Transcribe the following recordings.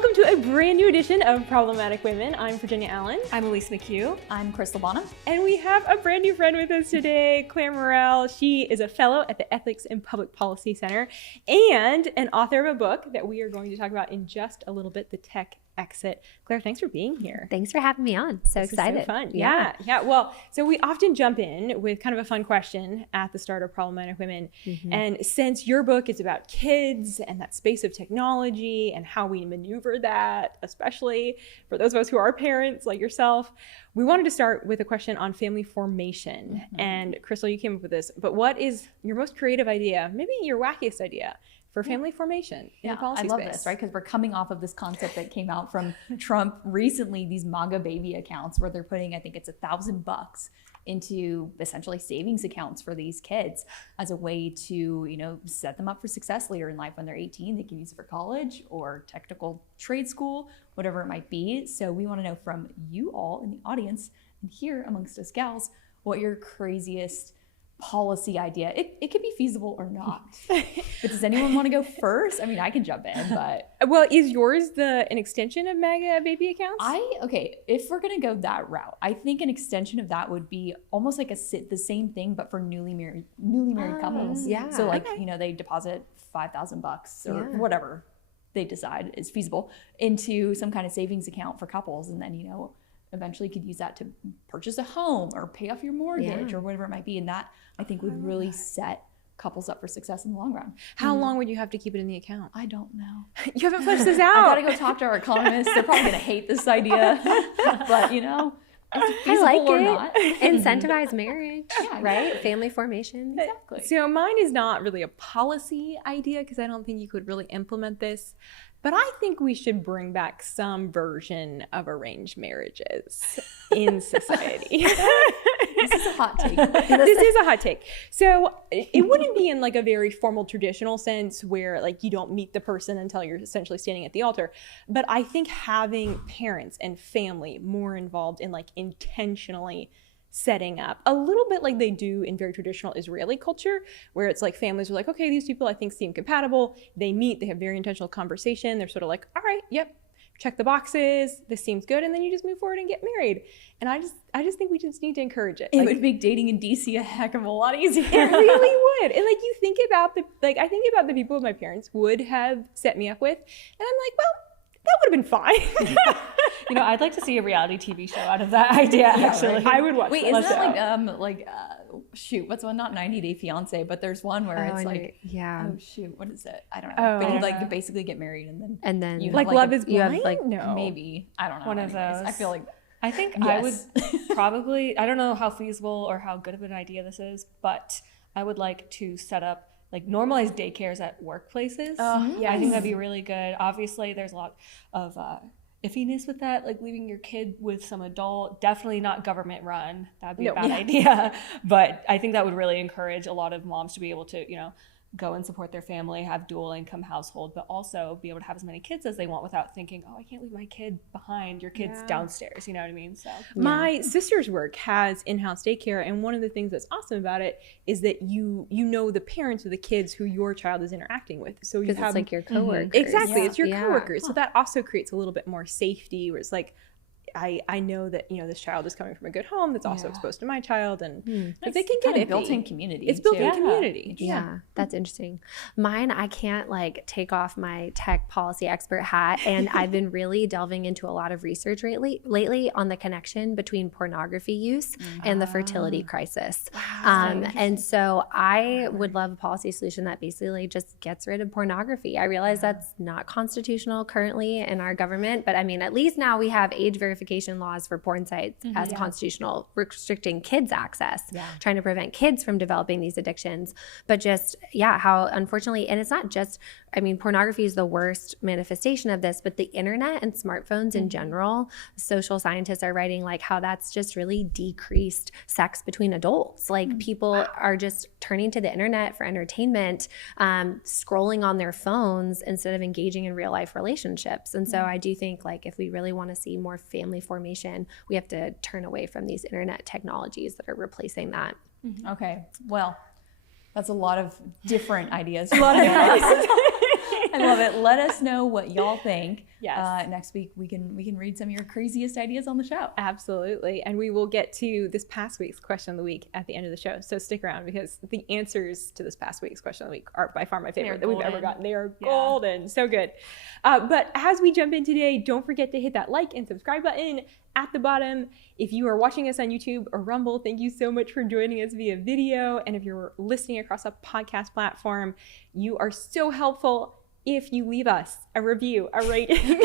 welcome to a brand new edition of Problematic Women. I'm Virginia Allen. I'm Elise McHugh. I'm Crystal Bonham. And we have a brand new friend with us today, Clare Morell. She is a fellow at the Ethics and Public Policy Center and an author of a book that we are going to talk about in just a little bit, The Tech Exit. Clare, thanks for being here. Thanks for having me on. So excited. Is so fun. Yeah. Well, so we often jump in with kind of a fun question at the start of Problematic Women. Mm-hmm. And since your book is about kids and that space of technology and how we maneuver that, especially for those of us who are parents like yourself, we wanted to start with a question on family formation. Mm-hmm. And Crystal, you came up with this, but what is your most creative idea, maybe your wackiest idea for family formation in the policy space? I love this, right? Because we're coming off of this concept that came out from Trump recently, these MAGA baby accounts where they're putting, I think it's $1,000 into essentially savings accounts for these kids as a way to, set them up for success later in life. When they're 18, they can use it for college or technical trade school, whatever it might be. So we want to know from you all in the audience and here amongst us gals, what your craziest policy idea. It could be feasible or not. But does anyone want to go first? I mean, I can jump in, but well, is yours an extension of MAGA baby accounts? If we're gonna go that route, I think an extension of that would be almost like the same thing, but for newly married couples. Yeah. So they deposit $5,000 or whatever they decide is feasible into some kind of savings account for couples, and then eventually could use that to purchase a home or pay off your mortgage or whatever it might be. And that, I think, would really set couples up for success in the long run. How long would you have to keep it in the account? I don't know. You haven't fleshed this out. I gotta go talk to our economists. They're probably gonna hate this idea, but is it feasible I like or it. not? Incentivize marriage, right? Family formation. Exactly. So mine is not really a policy idea because I don't think you could really implement this. But I think we should bring back some version of arranged marriages in society. This is a hot take. This is a hot take. So it wouldn't be in like a very formal traditional sense where like you don't meet the person until you're essentially standing at the altar. But I think having parents and family more involved in like intentionally setting up a little bit like they do in very traditional Israeli culture, where it's like families are like, okay, these people I think seem compatible. They meet, they have very intentional conversation. They're sort of like, all right, yep, check the boxes. This seems good. And then you just move forward and get married. And I just think we just need to encourage it. It would make dating in DC a heck of a lot easier. It really would. And like you think about I think about the people my parents would have set me up with. And I'm like, well, that would have been fine. I'd like to see a reality TV show out of that idea, actually. Right. I would watch Wait, that. isn't that what's one? Not 90 Day Fiance, but there's one where it's like, what is it? I don't know. But you basically get married and then you have Love is Blind? No. Maybe. I don't know. One of those. I feel like I think I would probably, I don't know how feasible or how good of an idea this is, but I would like to set up like normalized daycares at workplaces. I think that'd be really good. Obviously, there's a lot of iffiness with that, like leaving your kid with some adult. Definitely not government run. That'd be a bad idea. But I think that would really encourage a lot of moms to be able to, go and support their family, have dual income household, but also be able to have as many kids as they want without thinking, I can't leave my kid behind. Your kid's downstairs, you know what I mean? So my sister's work has in-house daycare, and one of the things that's awesome about it is that you know the parents of the kids who your child is interacting with. So you have it's like your coworkers. Exactly, it's your coworkers. So that also creates a little bit more safety, where it's like, I know that this child is coming from a good home that's also exposed to my child, and they can get it built-in community. It's built-in community. Yeah, that's interesting. Mine, I can't take off my tech policy expert hat, and I've been really delving into a lot of research lately on the connection between pornography use and the fertility crisis. And so I would love a policy solution that basically just gets rid of pornography. I realize that's not constitutional currently in our government, but I mean, at least now we have age verification laws for porn sites as constitutional, restricting kids' access, trying to prevent kids from developing these addictions. But just, how unfortunately, and it's not just, pornography is the worst manifestation of this, but the internet and smartphones in general, social scientists are writing how that's just really decreased sex between adults. People are just turning to the internet for entertainment, scrolling on their phones instead of engaging in real life relationships. And so I do think if we really want to see more family formation, we have to turn away from these internet technologies that are replacing that. Okay, well, that's a lot of different ideas. I love it. Let us know what y'all think. Yes. Next week we can read some of your craziest ideas on the show. Absolutely. And we will get to this past week's question of the week at the end of the show. So stick around, because the answers to this past week's question of the week are by far my favorite that we've ever gotten. They are golden. So good. But as we jump in today, don't forget to hit that like and subscribe button at the bottom. If you are watching us on YouTube or Rumble, thank you so much for joining us via video. And if you're listening across a podcast platform, you are so helpful if you leave us a review, a rating,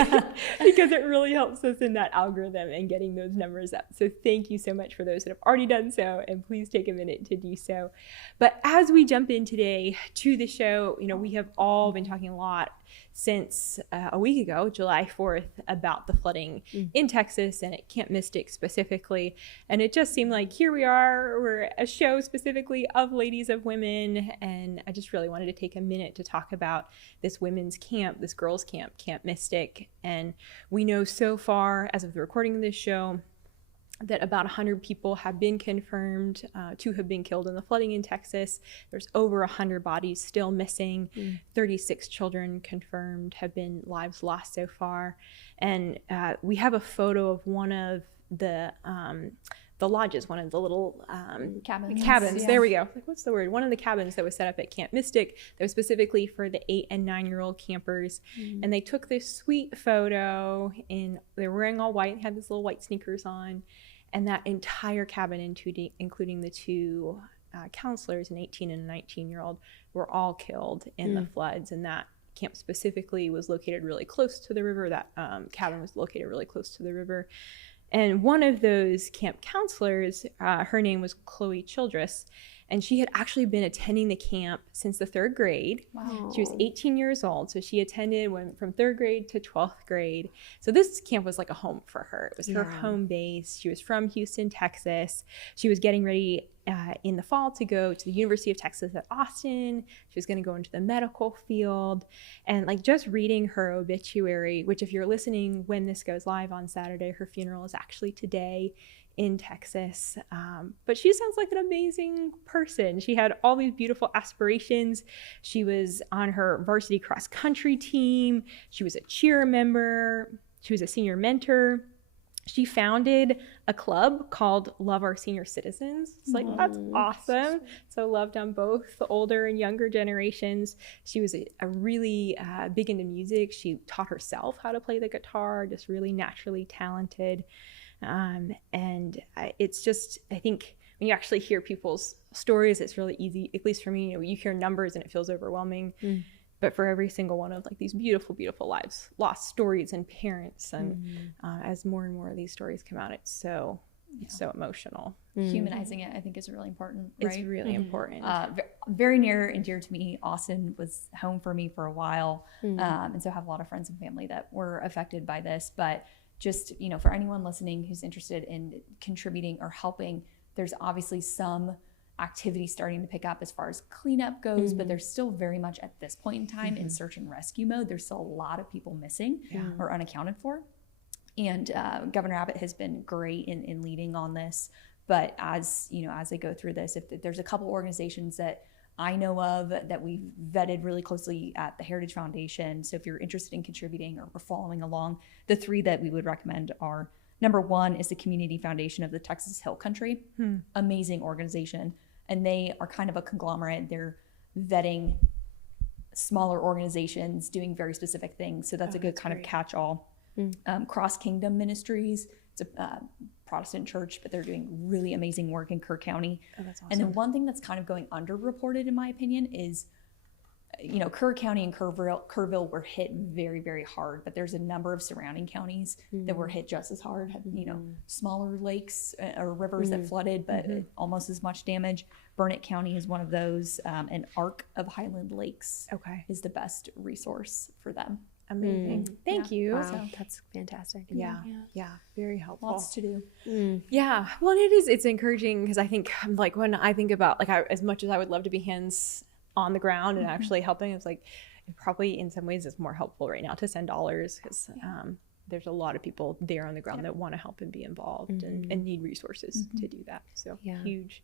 because it really helps us in that algorithm and getting those numbers up. So thank you so much for those that have already done so, and please take a minute to do so. But as we jump in today to the show, we have all been talking a lot since a week ago, July 4th, about the flooding in Texas and at Camp Mystic specifically. And it just seemed like here we are, we're a show specifically of ladies of women. And I just really wanted to take a minute to talk about this women's camp, this girls' camp, Camp Mystic. And we know so far, as of the recording of this show, that about 100 people have been confirmed to have been killed in the flooding in Texas. There's over 100 bodies still missing. 36 children confirmed have been lives lost so far. And we have a photo of one of the lodges, one of the little cabins. Yeah. There we go. What's the word? One of the cabins that was set up at Camp Mystic that was specifically for the 8 and 9-year-old campers. And they took this sweet photo, and they were wearing all white, had this little white sneakers on. And that entire cabin, including the two counselors, an 18 and a 19-year-old, were all killed in the floods. And that camp specifically was located really close to the river. That cabin was located really close to the river. And one of those camp counselors, her name was Chloe Childress, and she had actually been attending the camp since the 3rd grade. Wow. She was 18 years old, so she went from 3rd grade to 12th grade. So this camp was like a home for her. It was her home base. She was from Houston, Texas. She was getting ready in the fall to go to the University of Texas at Austin. She was going to go into the medical field. And just reading her obituary, which if you're listening when this goes live on Saturday, her funeral is actually today in Texas. But she sounds like an amazing person. She had all these beautiful aspirations. She was on her varsity cross country team. She was a cheer member. She was a senior mentor. She founded a club called Love Our Senior Citizens. It's that's awesome. So loved on both the older and younger generations. She was a really big into music. She taught herself how to play the guitar, just really naturally talented. And it's just, I think when you actually hear people's stories, it's really easy, at least for me, you hear numbers and it feels overwhelming. But for every single one of these beautiful, beautiful lives, lost stories and parents. And as more and more of these stories come out, it's so emotional. Humanizing it, I think, is really important. Right? It's really important. Very near and dear to me. Austin was home for me for a while. And so I have a lot of friends and family that were affected by this. But just, for anyone listening who's interested in contributing or helping, there's obviously some activity starting to pick up as far as cleanup goes, but there's still very much at this point in time in search and rescue mode. There's still a lot of people missing or unaccounted for. And Governor Abbott has been great in leading on this. But as they go through this, if there's a couple organizations that I know of that we've vetted really closely at the Heritage Foundation. So if you're interested in contributing or following along, the 3 that we would recommend are, number 1 is the Community Foundation of the Texas Hill Country. Amazing organization. And they are kind of a conglomerate. They're vetting smaller organizations doing very specific things. So that's a good kind of catch-all. Cross Kingdom Ministries. It's a Protestant church, but they're doing really amazing work in Kerr County. Oh, that's awesome. And then one thing that's kind of going underreported, in my opinion, is, Kerr County and Kerrville were hit very, very hard, but there's a number of surrounding counties that were hit just as hard, smaller lakes or rivers that flooded, but almost as much damage. Burnett County is one of those, and Arc of Highland Lakes is the best resource for them. Amazing. Thank you. Wow, so, that's fantastic. Yeah. Very helpful. Lots to do. Yeah. Well, it's encouraging, because I think when I think about as much as I would love to be hands on the ground and actually helping, it's it probably in some ways is more helpful right now to send dollars, because there's a lot of people there on the ground that want to help and be involved and need resources to do that. So huge.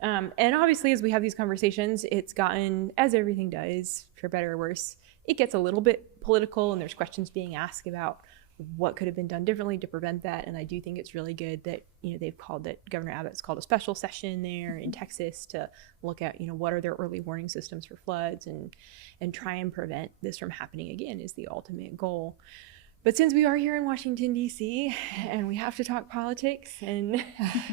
And obviously, as we have these conversations, it's gotten, as everything does, for better or worse, it gets a little bit political, and there's questions being asked about what could have been done differently to prevent that. And I do think it's really good that, Governor Abbott's called a special session there in Texas to look at, what are their early warning systems for floods and try and prevent this from happening again is the ultimate goal. But since we are here in Washington, D.C., and we have to talk politics and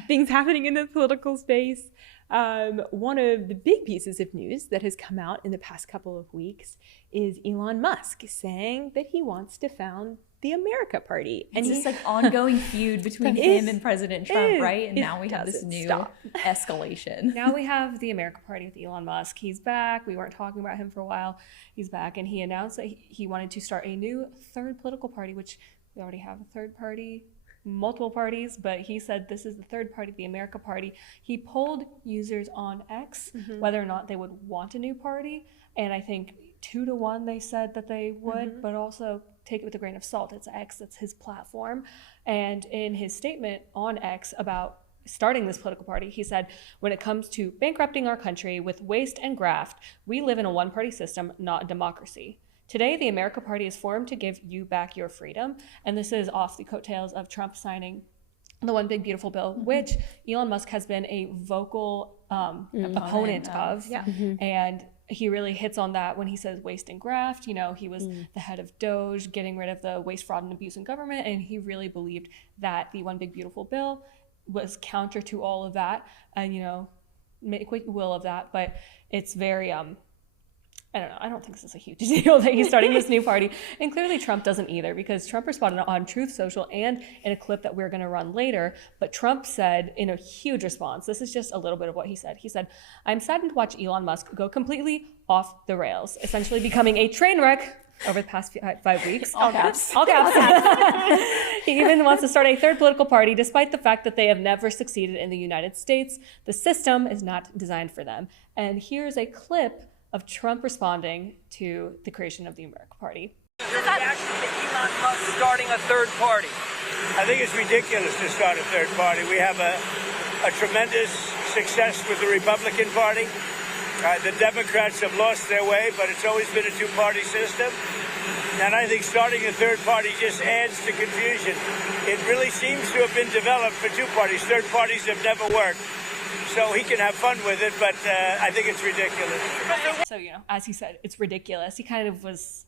things happening in the political space, one of the big pieces of news that has come out in the past couple of weeks is Elon Musk saying that he wants to found the America Party. And it's this ongoing feud between him and President Trump, right? And now we have this new escalation. Now we have the America Party with Elon Musk. He's back. We weren't talking about him for a while. He's back, and he announced that he wanted to start a new third political party, which we already have a third party, multiple parties, but he said this is the third party, the America Party. He polled users on X whether or not they would want a new party, and I think 2-1 they said that they would, but also take it with a grain of salt. It's X, that's his platform. And in his statement on X about starting this political party, he said, when it comes to bankrupting our country with waste and graft, we live in a one-party system, not a democracy. Today, the America Party is formed to give you back your freedom. And this is off the coattails of Trump signing the One Big Beautiful Bill, which Elon Musk has been a vocal opponent of. And he really hits on that when he says waste and graft. He was the head of DOJ, getting rid of the waste, fraud, and abuse in government. And he really believed that the One Big Beautiful Bill was counter to all of that and, make what you will of that. But it's very, I don't know. I don't think this is a huge deal that he's starting this new party. And clearly Trump doesn't either, because Trump responded on Truth Social and in a clip that we're going to run later. But Trump said in a huge response, this is just a little bit of what he said. He said, "I'm saddened to watch Elon Musk go completely off the rails, essentially becoming a train wreck over the past 5 weeks." All caps. All caps. He even wants to start a third political party, despite the fact that they have never succeeded in the United States. The system is not designed for them. And here's a clip of Trump responding to the creation of the America Party. Your reaction to Elon Musk starting a third party? I think it's ridiculous to start a third party. We have a tremendous success with the Republican Party. The Democrats have lost their way, but it's always been a two-party system. And I think starting a third party just adds to confusion. It really seems to have been developed for two parties. Third parties have never worked. So he can have fun with it, but I think it's ridiculous. So, as he said, it's ridiculous. He kind of was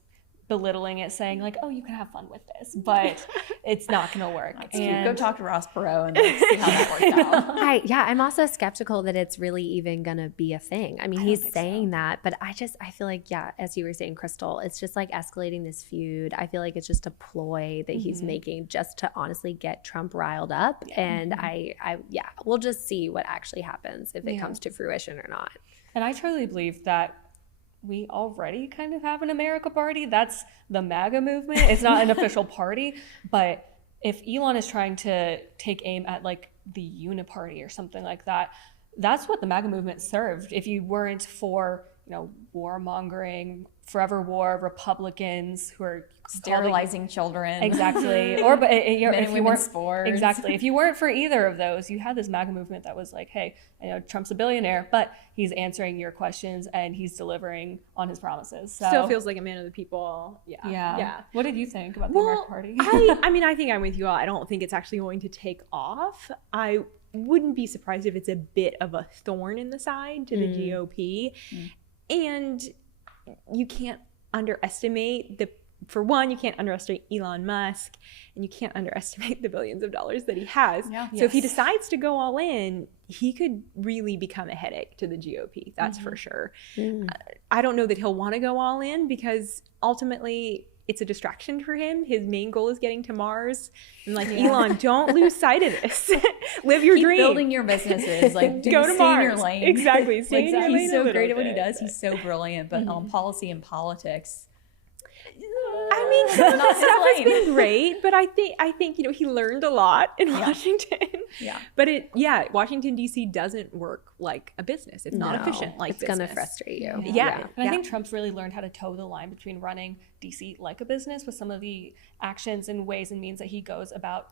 belittling it, saying like, "Oh, you can have fun with this," but it's not going to work. And go talk to Ross Perot and see how that worked out. I'm also skeptical that it's really even going to be a thing. I mean, he's saying that, but I feel like, as you were saying, Crystal, it's just like escalating this feud. I feel like it's just a ploy that he's making just to honestly get Trump riled up. And we'll just see what actually happens if it comes to fruition or not. And I truly believe that we already kind of have an America Party. That's the MAGA movement. It's not an official party, but if Elon is trying to take aim at like the Uniparty or something like that, that's what the MAGA movement served. If you weren't for, warmongering, forever war, Republicans who are sterilizing children. Exactly. Or but if you weren't sports. Exactly. If you weren't for either of those, you had this MAGA movement that was like, hey, Trump's a billionaire, but he's answering your questions and he's delivering on his promises. So still feels like a man of the people. Yeah. What did you think about the American Party? I think I'm with you all. I don't think it's actually going to take off. I wouldn't be surprised if it's a bit of a thorn in the side to the GOP. And you can't underestimate for one, you can't underestimate Elon Musk, and you can't underestimate the billions of dollars that he has. So if he decides to go all in, he could really become a headache to the GOP. That's for sure. I don't know that he'll want to go all in, because ultimately it's a distraction for him. His main goal is getting to Mars. And Elon, don't lose sight of this. Live your dream. Building your businesses. Go to Mars. Your lane. Exactly. Stay in your lane. He's so great at what he does. He's so brilliant. But on policy and politics, I mean, some of the stuff has been great, but I think he learned a lot in Washington. Yeah. But Washington D.C. doesn't work like a business. It's not efficient like it's business. gonna frustrate you. Yeah. And I think Trump's really learned how to toe the line between running D.C. like a business with some of the actions and ways and means that he goes about,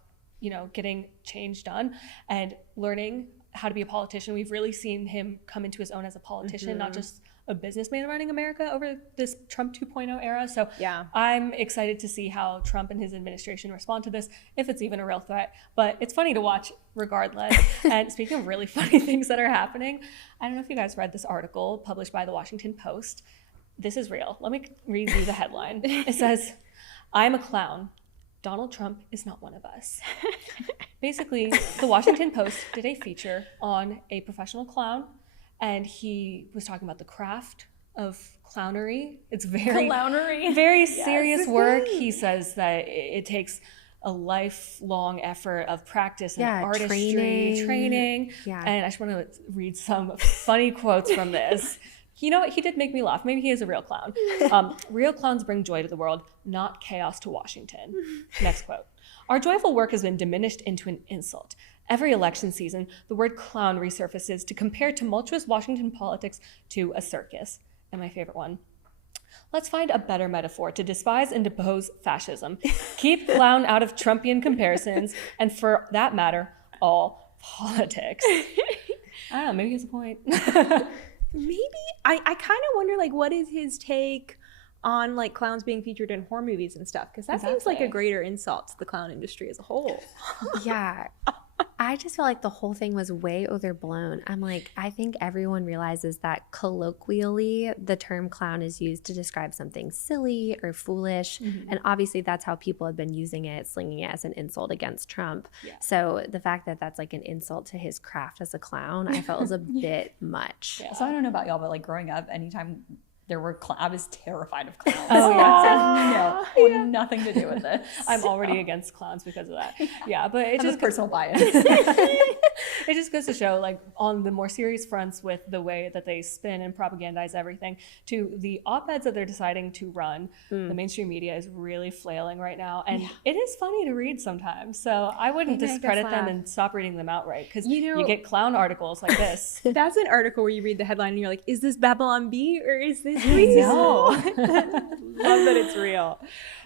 getting change done, and learning how to be a politician. We've really seen him come into his own as a politician, not just a businessman running America over this Trump 2.0 era. So I'm excited to see how Trump and his administration respond to this, if it's even a real threat. But it's funny to watch regardless. And speaking of really funny things that are happening, I don't know if you guys read this article published by the Washington Post. This is real. Let me read you the headline. It says, "I'm a clown. Donald Trump is not one of us." Basically, the Washington Post did a feature on a professional clown, and he was talking about the craft of clownery. It's very serious work. He says that it takes a lifelong effort of practice and artistry, training. Yeah. And I just want to read some funny quotes from this. You know what? He did make me laugh. Maybe he is a real clown. "Real clowns bring joy to the world, not chaos to Washington." Next quote. "Our joyful work has been diminished into an insult. Every election season, the word clown resurfaces to compare tumultuous Washington politics to a circus." And my favorite one. "Let's find a better metaphor to despise and depose fascism. Keep clown out of Trumpian comparisons, and for that matter, all politics." I don't know, maybe he has a point. Maybe. I kind of wonder, what is his take on, clowns being featured in horror movies and stuff? Because that seems like a greater insult to the clown industry as a whole. Yeah. I just feel like the whole thing was way overblown. I think everyone realizes that colloquially the term clown is used to describe something silly or foolish. And obviously that's how people have been using it, slinging it as an insult against Trump. Yeah. So the fact that that's an insult to his craft as a clown, I felt was a bit much. Yeah. So I don't know about y'all, but growing up, anytime there were I was terrified of clowns. Oh, yeah. So, no, nothing to do with this. I'm already against clowns because of that. Yeah, but it just personal bias. It just goes to show, on the more serious fronts with the way that they spin and propagandize everything, to the op-eds that they're deciding to run, the mainstream media is really flailing right now. And it is funny to read sometimes. So I wouldn't discredit them and stop reading them outright, because you get clown articles like this. That's an article where you read the headline and you're like, is this Babylon Bee or is this real? Love that it's real.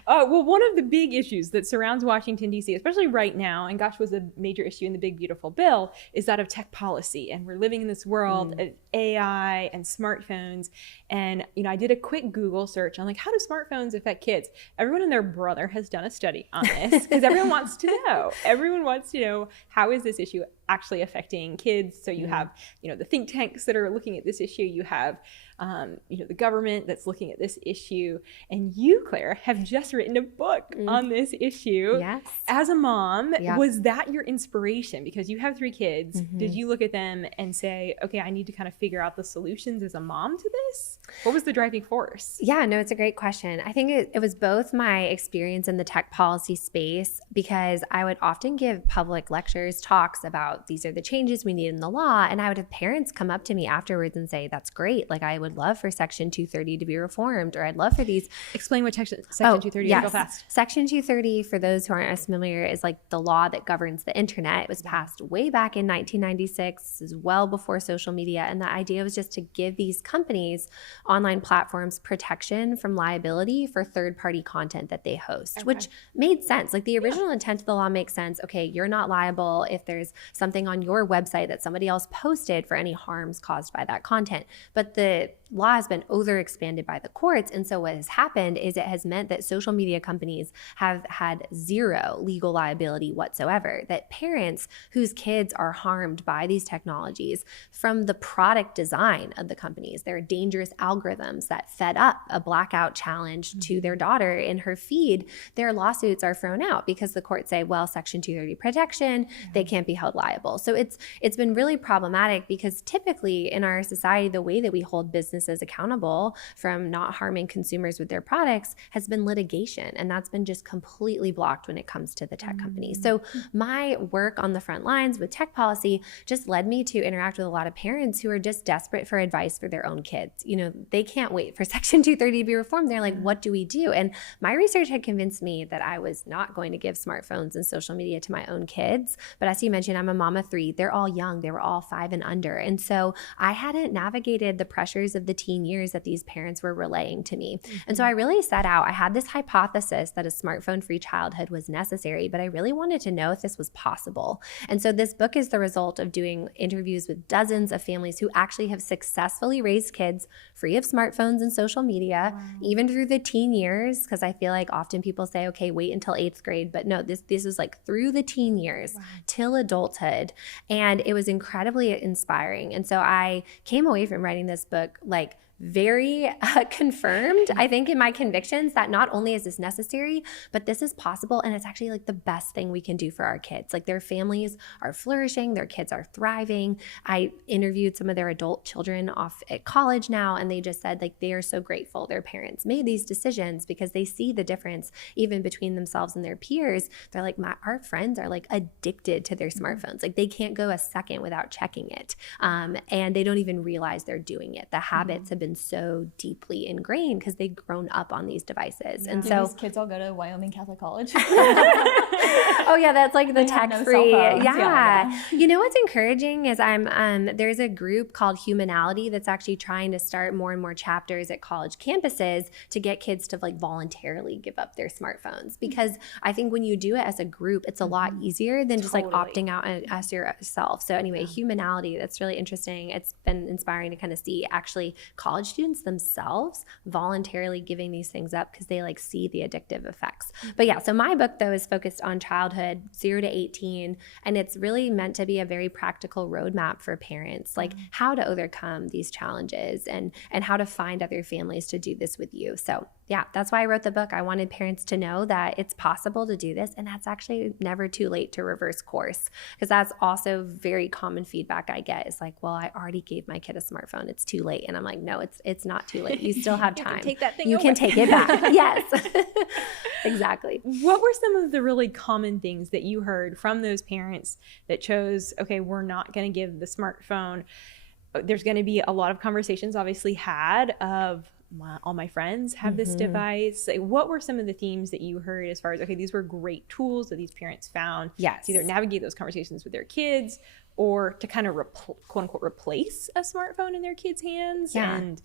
Well, one of the big issues that surrounds Washington, D.C., especially right now, and gosh, was a major issue in the Big Beautiful Bill, is that of tech policy. And we're living in this world of AI and smartphones. And, I did a quick Google search on how do smartphones affect kids? Everyone and their brother has done a study on this, because everyone wants to know. Everyone wants to know, how is this issue actually affecting kids? So you have, the think tanks that are looking at this issue. You have, the government that's looking at this issue. And you, Claire, have just written a book on this issue. Yes. As a mom, was that your inspiration? Because you have 3 kids. Did you look at them and say, okay, I need to kind of figure out the solutions as a mom to this? What was the driving force? Yeah, no, it's a great question. I think it was both my experience in the tech policy space, because I would often give public lectures, talks about these are the changes we need in the law. And I would have parents come up to me afterwards and say, that's great. I would love for Section 230 to be reformed, or I'd love for these. Explain what Section 230 is. Go fast. Section 230, for those who aren't as familiar, is the law that governs the internet. It was passed way back in 1996. This is well before social media. And the idea was just to give these companies, online platforms, protection from liability for third-party content that they host, which made sense. The original intent of the law makes sense. Okay, you're not liable if there's something on your website that somebody else posted for any harms caused by that content. But the law has been overexpanded by the courts. And so what has happened is it has meant that social media companies have had zero legal liability whatsoever, that parents whose kids are harmed by these technologies, from the product design of the companies, there are dangerous algorithms that fed up a blackout challenge to their daughter in her feed, their lawsuits are thrown out because the courts say, well, Section 230 protection, they can't be held liable. reliable. So it's been really problematic because typically in our society, the way that we hold businesses accountable from not harming consumers with their products has been litigation. And that's been just completely blocked when it comes to the tech companies. So my work on the front lines with tech policy just led me to interact with a lot of parents who are just desperate for advice for their own kids. You know, they can't wait for Section 230 to be reformed. They're like, what do we do? And my research had convinced me that I was not going to give smartphones and social media to my own kids. But as you mentioned, I'm a mom of 3. They're all young. They were all 5 and under. And so I hadn't navigated the pressures of the teen years that these parents were relaying to me. And so I really set out, I had this hypothesis that a smartphone-free childhood was necessary, but I really wanted to know if this was possible. And so this book is the result of doing interviews with dozens of families who actually have successfully raised kids free of smartphones and social media, even through the teen years, because I feel like often people say, okay, wait until 8th grade, but no, this is like through the teen years till adulthood. And it was incredibly inspiring. And so I came away from writing this book like very confirmed, I think, in my convictions that not only is this necessary, but this is possible. And it's actually like the best thing we can do for our kids. Like their families are flourishing, their kids are thriving. I interviewed some of their adult children off at college now, and they just said like they are so grateful their parents made these decisions because they see the difference even between themselves and their peers. They're like, our friends are like addicted to their smartphones. Like they can't go a second without checking it. And they don't even realize they're doing it. The habits have been so deeply ingrained because they've grown up on these devices. And so these kids all go to Wyoming Catholic College. Oh yeah, that's like the tech-free. Yeah. You know what's encouraging is there's a group called Humanality that's actually trying to start more and more chapters at college campuses to get kids to like voluntarily give up their smartphones, because I think when you do it as a group, it's a lot easier than just like opting out as yourself. So anyway, Humanality, that's really interesting. It's been inspiring to kind of see actually college students themselves voluntarily giving these things up because they like see the addictive effects. But yeah, so my book though is focused on childhood 0 to 18, and it's really meant to be a very practical roadmap for parents, like how to overcome these challenges and how to find other families to do this with you. So yeah, that's why I wrote the book. I wanted parents to know that it's possible to do this, and that's actually never too late to reverse course, because that's also very common feedback I get is like, well, I already gave my kid a smartphone. It's too late. And I'm like, no, it's not too late. You still have time. You can take that thing You over. can take it back. Yes, exactly. What were some of the really common things that you heard from those parents that chose, okay, we're not going to give the smartphone? There's going to be a lot of conversations obviously had of all my friends have this device. Like, what were some of the themes that you heard as far as, okay, these were great tools that these parents found to either navigate those conversations with their kids or to kind of quote unquote replace a smartphone in their kids' hands, and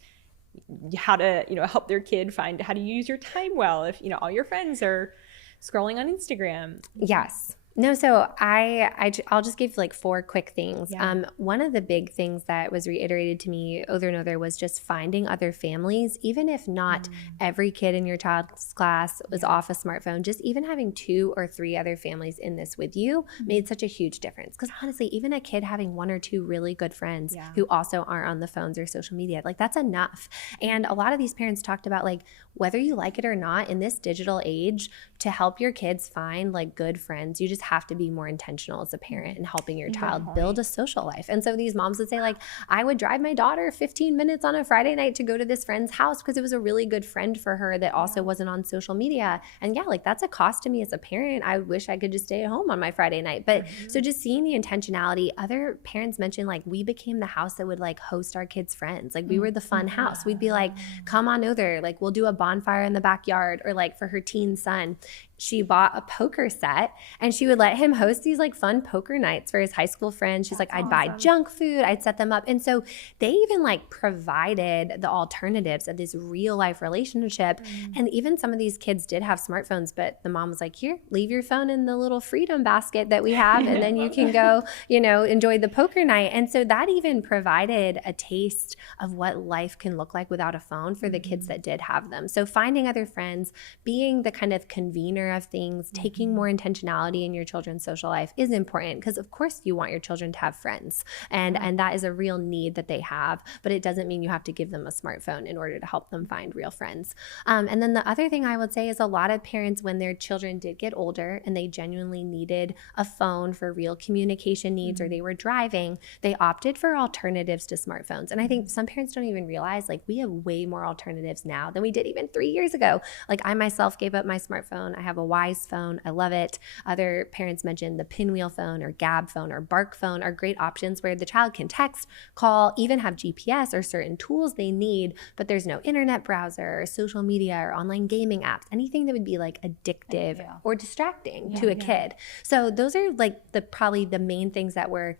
how to, help their kid find how to use your time well if, all your friends are scrolling on Instagram. Yes. No, so I'll just give like 4 quick things. One of the big things that was reiterated to me over and over was just finding other families, even if not every kid in your child's class was off a smartphone, just even having 2 or 3 other families in this with you made such a huge difference. Because honestly, even a kid having 1 or 2 really good friends who also aren't on the phones or social media, like that's enough. And a lot of these parents talked about like, whether you like it or not, in this digital age, to help your kids find like good friends, you just have to be more intentional as a parent in helping your child build a social life. And so these moms would say like, I would drive my daughter 15 minutes on a Friday night to go to this friend's house because it was a really good friend for her that also wasn't on social media. And like that's a cost to me as a parent. I wish I could just stay at home on my Friday night. But so just seeing the intentionality, other parents mentioned like we became the house that would like host our kids' friends. Like we were the fun house. We'd be like, come on over. Like we'll do a bonfire in the backyard. Or like for her teen son, she bought a poker set and she would let him host these like fun poker nights for his high school friends. She's like, I'd buy junk food, I'd set them up. And so they even like provided the alternatives of this real life relationship. And even some of these kids did have smartphones, but the mom was like, here, leave your phone in the little freedom basket that we have. And then you can go, enjoy the poker night. And so that even provided a taste of what life can look like without a phone for the kids that did have them. So finding other friends, being the kind of convener manner of things, taking more intentionality in your children's social life is important, because of course you want your children to have friends, and that is a real need that they have, but it doesn't mean you have to give them a smartphone in order to help them find real friends. And then the other thing I would say is a lot of parents, when their children did get older and they genuinely needed a phone for real communication needs, or they were driving, they opted for alternatives to smartphones. And I think some parents don't even realize, like, we have way more alternatives now than we did even 3 years ago. Like, I myself gave up my smartphone. I have a Wise phone. I love it. Other parents mentioned the Pinwheel phone or Gab phone or Bark phone are great options where the child can text, call, even have GPS or certain tools they need, but there's no internet browser or social media or online gaming apps, anything that would be like addictive or distracting to a kid. So those are like probably the main things that were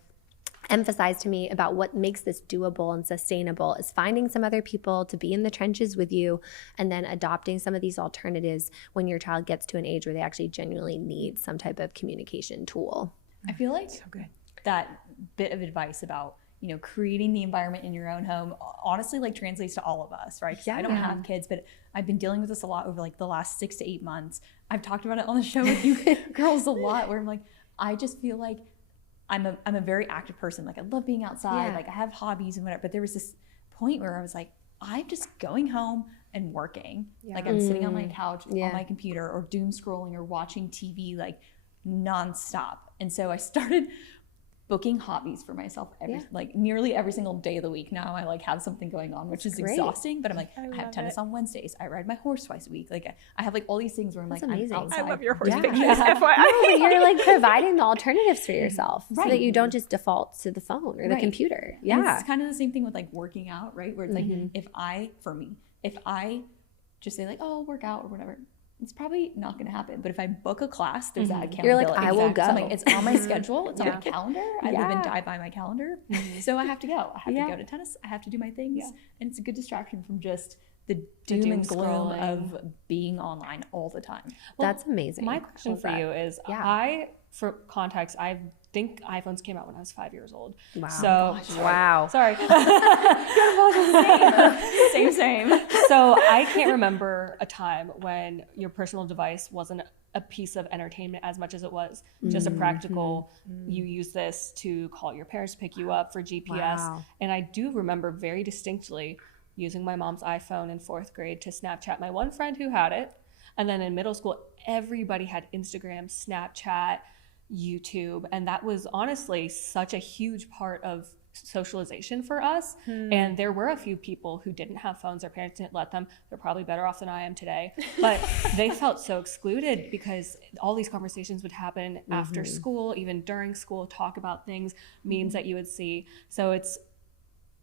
emphasized to me about what makes this doable and sustainable, is finding some other people to be in the trenches with you, and then adopting some of these alternatives when your child gets to an age where they actually genuinely need some type of communication tool. I feel like that bit of advice about, you know, creating the environment in your own home honestly like translates to all of us, right? 'Cause I don't have kids, but I've been dealing with this a lot over like the last 6 to 8 months. I've talked about it on the show with you girls a lot, where I'm like, I just feel like I'm a very active person. Like, I love being outside, like I have hobbies and whatever, but there was this point where I was like, I'm just going home and working. Like, I'm sitting on my couch on my computer, or doom scrolling or watching TV like nonstop. And so I started booking hobbies for myself like nearly every single day of the week. Now I like have something going on, which is exhausting, but I'm like, I have tennis on Wednesdays. I ride my horse twice a week. Like, I have like all these things where I'm I'm outside. I love your horse pictures, FYI. No, you're like providing the alternatives for yourself so that you don't just default to the phone or the computer. And it's kind of the same thing with like working out, right? Where it's like, if I just say like, oh, I'll work out or whatever, it's probably not going to happen. But if I book a class, there's that accountability. You're like, I will go. So I'm like, it's on my schedule. It's on my calendar. I live and die by my calendar. So I have to go. I have to go to tennis. I have to do my things. And it's a good distraction from just the doom and gloom of being online all the time. Well, that's amazing. My question for you is, for context, I think iPhones came out when I was 5 years old. Wow. So, wow. Sorry. Same. So I can't remember a time when your personal device wasn't a piece of entertainment as much as it was just a practical, you use this to call your parents to pick you up for GPS. Wow. And I do remember very distinctly using my mom's iPhone in 4th grade to Snapchat my one friend who had it. And then in middle school, everybody had Instagram, Snapchat, YouTube. And that was honestly such a huge part of socialization for us. And there were a few people who didn't have phones. Their parents didn't let them. They're probably better off than I am today. But they felt so excluded because all these conversations would happen after school, even during school, talk about things, memes that you would see. So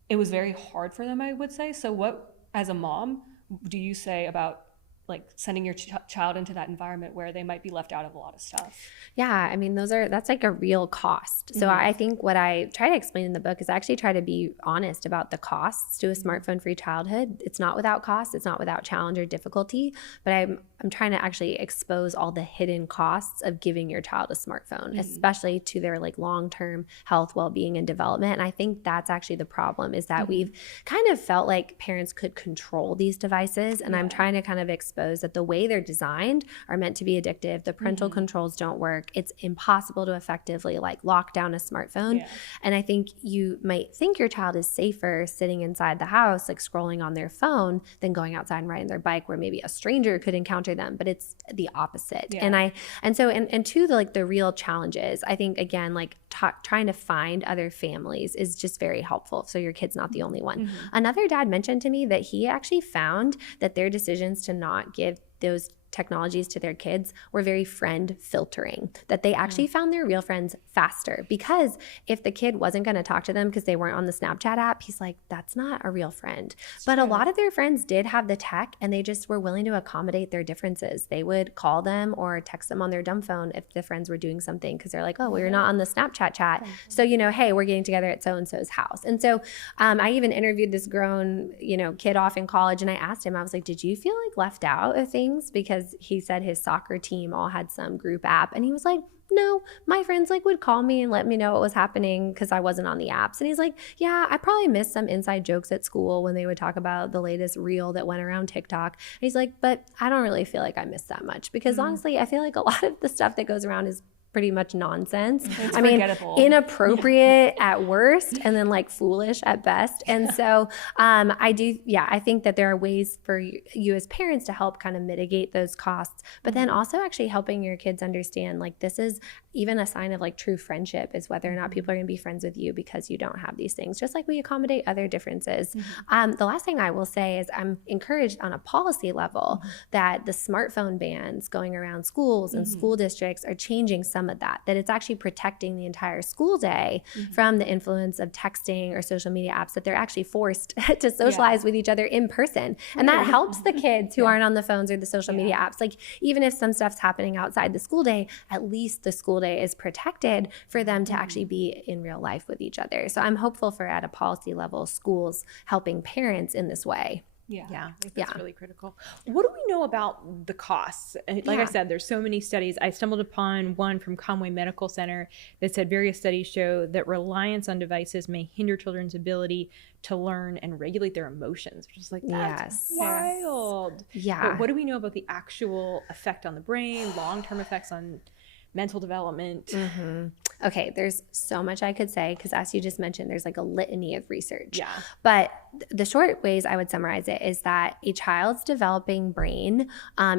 it was very hard for them, I would say. So what, as a mom, do you say about like sending your child into that environment where they might be left out of a lot of stuff? Yeah, I mean, that's like a real cost. So I think what I try to explain in the book is I actually try to be honest about the costs to a smartphone-free childhood. It's not without cost. It's not without challenge or difficulty, but I'm trying to actually expose all the hidden costs of giving your child a smartphone, especially to their like long-term health, well-being, and development. And I think that's actually the problem, is that we've kind of felt like parents could control these devices. And I'm trying to kind of expose that the way they're designed are meant to be addictive. The parental controls don't work. It's impossible to effectively like lock down a smartphone. And I think you might think your child is safer sitting inside the house, like scrolling on their phone, than going outside and riding their bike where maybe a stranger could encounter them, but it's the opposite. And so to the real challenges, I think again, like trying to find other families is just very helpful. So your kid's not the only one. Another dad mentioned to me that he actually found that their decisions to not give those technologies to their kids were very friend filtering, that they actually found their real friends faster, because if the kid wasn't going to talk to them because they weren't on the Snapchat app, he's like, that's not a real friend. But a lot of their friends did have the tech, and they just were willing to accommodate their differences. They would call them or text them on their dumb phone if the friends were doing something, because they're like, oh, well, you're not on the Snapchat chat, so hey, we're getting together at so-and-so's house. And so I even interviewed this grown kid off in college, and I asked him, I was like, did you feel like left out of things? Because he said his soccer team all had some group app, and he was like, no, my friends like would call me and let me know what was happening because I wasn't on the apps. And he's like, yeah, I probably missed some inside jokes at school when they would talk about the latest reel that went around TikTok. And he's like, but I don't really feel like I missed that much because honestly, I feel like a lot of the stuff that goes around is pretty much nonsense. It's I mean, forgettable. inappropriate at worst and then like foolish at best. And so I think that there are ways for you as parents to help kind of mitigate those costs, but then also actually helping your kids understand like this is even a sign of like true friendship is whether or not people are going to be friends with you because you don't have these things, just like we accommodate other differences. The last thing I will say is I'm encouraged on a policy level that the smartphone bans going around schools and school districts are changing some of that it's actually protecting the entire school day from the influence of texting or social media apps, that they're actually forced to socialize with each other in person. And that helps the kids who aren't on the phones or the social media apps. Like even if some stuff's happening outside the school day, at least the school day is protected for them to actually be in real life with each other. So I'm hopeful for at a policy level, schools helping parents in this way. Yeah, I think that's really critical. What do we know about the costs? Like I said, there's so many studies. I stumbled upon one from Conway Medical Center that said various studies show that reliance on devices may hinder children's ability to learn and regulate their emotions, which is like, that's wild. Yeah. But what do we know about the actual effect on the brain, long-term effects on mental development? Okay, there's so much I could say because as you just mentioned, there's like a litany of research. Yeah. But the short ways I would summarize it is that a child's developing brain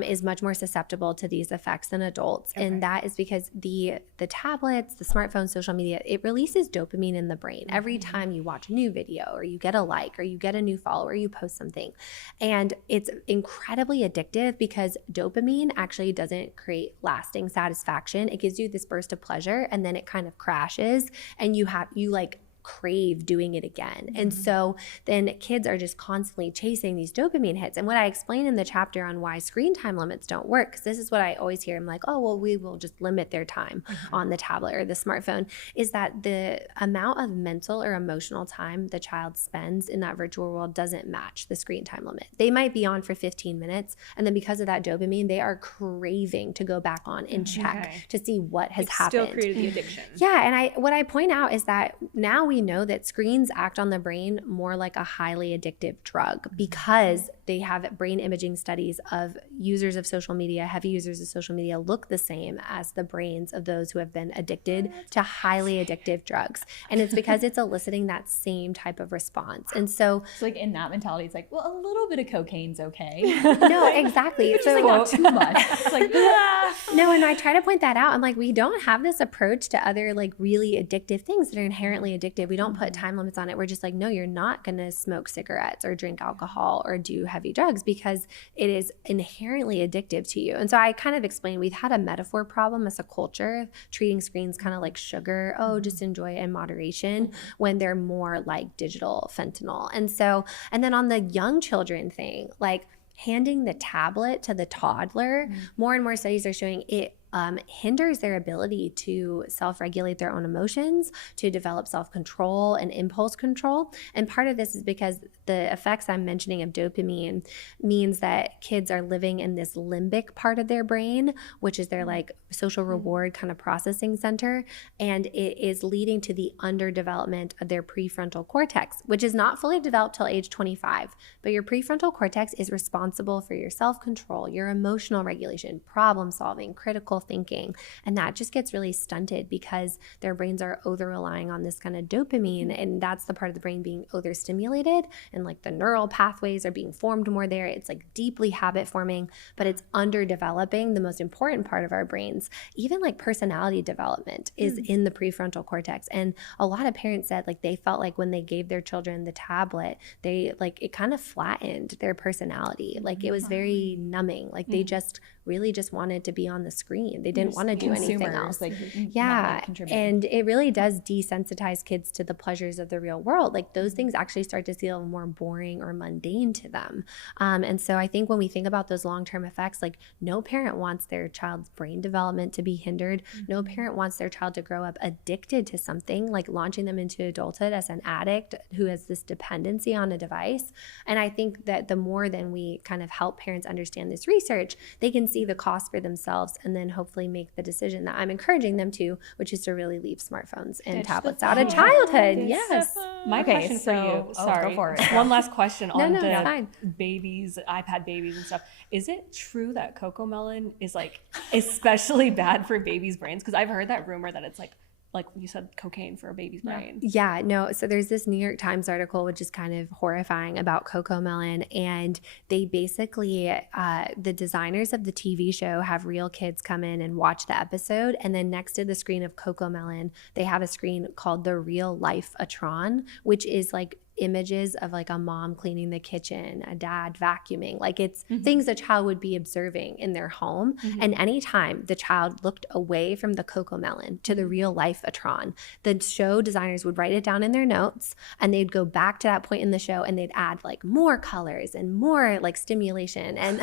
is much more susceptible to these effects than adults. And that is because the tablets, the smartphones, social media, it releases dopamine in the brain every time you watch a new video or you get a like or you get a new follower, or you post something. And it's incredibly addictive because dopamine actually doesn't create lasting satisfaction. It gives you this burst of pleasure and then it kind of crashes and you like crave doing it again. And so then kids are just constantly chasing these dopamine hits. And what I explain in the chapter on why screen time limits don't work, because this is what I always hear. I'm like, oh, well, we will just limit their time on the tablet or the smartphone, is that the amount of mental or emotional time the child spends in that virtual world doesn't match the screen time limit. They might be on for 15 minutes. And then because of that dopamine, they are craving to go back on and check to see what has happened. Still created the addiction. Yeah. And what I point out is that now we know that screens act on the brain more like a highly addictive drug because they have brain imaging studies of users of social media, heavy users of social media look the same as the brains of those who have been addicted to highly addictive drugs. And it's because it's eliciting that same type of response. And so it's like in that mentality, it's like, well, a little bit of cocaine's okay. No, exactly. So like not too much. It's like, no, and I try to point that out. I'm like, we don't have this approach to other like really addictive things that are inherently addictive. We don't put time limits on it. We're just like, no, you're not going to smoke cigarettes or drink alcohol or do heavy drugs because it is inherently addictive to you. And so I kind of explained we've had a metaphor problem as a culture, treating screens kind of like sugar. Oh, just enjoy it in moderation when they're more like digital fentanyl. And then on the young children thing, like handing the tablet to the toddler, more and more studies are showing it hinders their ability to self-regulate their own emotions, to develop self-control and impulse control. And part of this is because the effects I'm mentioning of dopamine means that kids are living in this limbic part of their brain, which is their like social reward kind of processing center. And it is leading to the underdevelopment of their prefrontal cortex, which is not fully developed till age 25. But your prefrontal cortex is responsible for your self-control, your emotional regulation, problem solving, critical thinking. And that just gets really stunted because their brains are over-relying on this kind of dopamine. And that's the part of the brain being overstimulated. And like the neural pathways are being formed more there. It's like deeply habit forming, but it's underdeveloping the most important part of our brains. Even like personality development is in the prefrontal cortex. And a lot of parents said like they felt like when they gave their children the tablet, they like it kind of flattened their personality. Like it was very numbing. Like they just really just wanted to be on the screen. They didn't want to do anything else. Like, yeah. And it really does desensitize kids to the pleasures of the real world. Like those things actually start to feel more boring or mundane to them. And so I think when we think about those long-term effects, like no parent wants their child's brain development to be hindered. No parent wants their child to grow up addicted to something, like launching them into adulthood as an addict who has this dependency on a device. And I think that the more than we kind of help parents understand this research, they can see the cost for themselves and then hopefully hopefully make the decision that I'm encouraging them to, which is to really leave smartphones and tablets out of childhood. Yes. My question for you, sorry, go for it. one last question on No, the it's fine. babies, iPad babies and stuff. Is it true that cocomelon is like especially bad for babies' brains? Because I've heard that rumor that it's like you said, cocaine for a baby's brain. Yeah, no. So there's this New York Times article, which is kind of horrifying, about cocomelon. And they basically, the designers of the TV show have real kids come in and watch the episode. And then next to the screen of cocomelon, they have a screen called the Real Life Atron, which is like images of like a mom cleaning the kitchen, a dad vacuuming, like it's things a child would be observing in their home. And anytime the child looked away from the cocomelon to the Real Life Atron, the show designers would write it down in their notes, and they'd go back to that point in the show and they'd add like more colors and more like stimulation and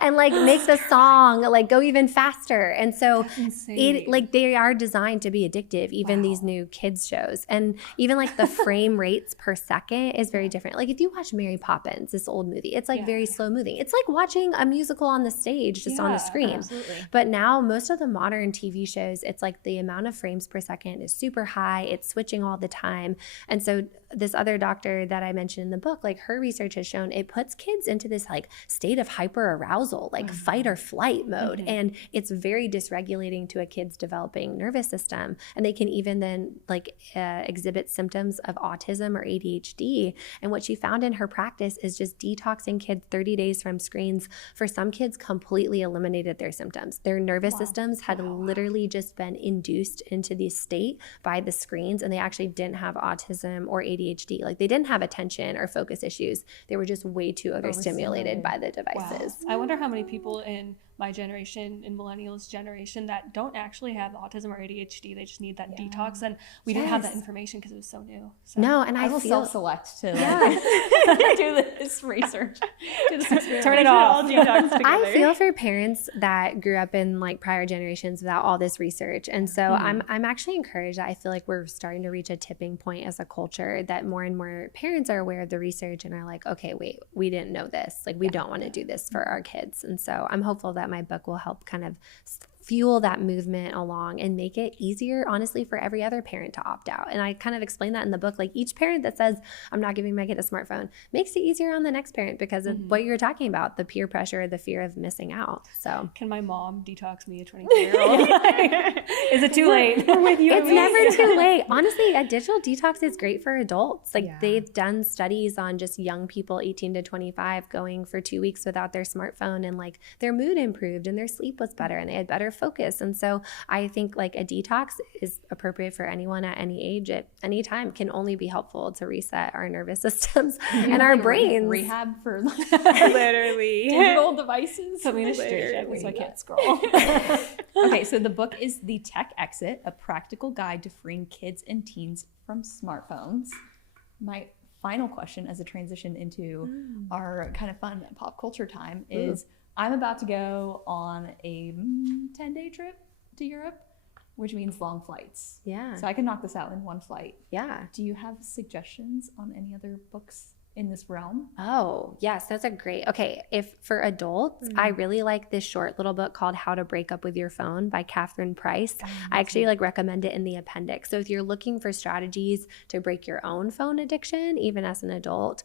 and like make the song like go even faster. And so it like they are designed to be addictive, even these new kids shows. And even like the frame rates per second is very different. Like if you watch Mary Poppins, this old movie, it's like very slow moving. It's like watching a musical on the stage, just on a screen. Absolutely. But now most of the modern TV shows, it's like the amount of frames per second is super high. It's switching all the time. And so this other doctor that I mentioned in the book, like her research has shown it puts kids into this like state of hyper arousal, like fight or flight mode. And it's very dysregulating to a kid's developing nervous system. And they can even then like exhibit symptoms of autism or ADHD. And what she found in her practice is just detoxing kids 30 days from screens. For some kids, completely eliminated their symptoms. Their nervous systems had literally just been induced into this state by the screens, and they actually didn't have autism or ADHD. Like they didn't have attention or focus issues. They were just way too overstimulated by the devices. I wonder how many people in my generation, in millennials generation, that don't actually have autism or ADHD. They just need that detox, and we didn't have that information because it was so new. So. No, and I will feel self-select to like, do this research, do this experiment. Turn it off. I feel for parents that grew up in like prior generations without all this research, and so I'm actually encouraged. I feel like we're starting to reach a tipping point as a culture that more and more parents are aware of the research and are like, okay, wait, we didn't know this. Like we don't want to do this for our kids, and so I'm hopeful that my book will help kind of fuel that movement along and make it easier, honestly, for every other parent to opt out. And I kind of explain that in the book. Like each parent that says, I'm not giving my kid a smartphone, makes it easier on the next parent because of what you're talking about, the peer pressure, the fear of missing out. So can my mom detox me, a 23-year-old? Is it too late? With you, it's never too late. Honestly, a digital detox is great for adults. Like they've done studies on just young people 18 to 25 going for 2 weeks without their smartphone, and like their mood improved and their sleep was better and they had better focus. And so I think like a detox is appropriate for anyone at any age at any time, can only be helpful to reset our nervous systems and our brains. Rehab for literally digital devices. Put me in a straitjacket so I can't scroll. Okay, so the book is The Tech Exit, a practical guide to freeing kids and teens from smartphones. My final question as a transition into our kind of fun pop culture time is I'm about to go on a 10-day trip to Europe, which means long flights. Yeah. So I can knock this out in one flight. Yeah. Do you have suggestions on any other books in this realm? Oh, yes, that's a great. Okay, if for adults, I really like this short little book called How to Break Up with Your Phone by Catherine Price. I actually like recommend it in the appendix. So if you're looking for strategies to break your own phone addiction, even as an adult,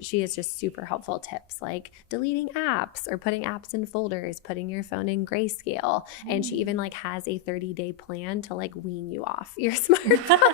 she has just super helpful tips like deleting apps or putting apps in folders, putting your phone in grayscale. And she even like has a 30-day plan to like wean you off your smartphone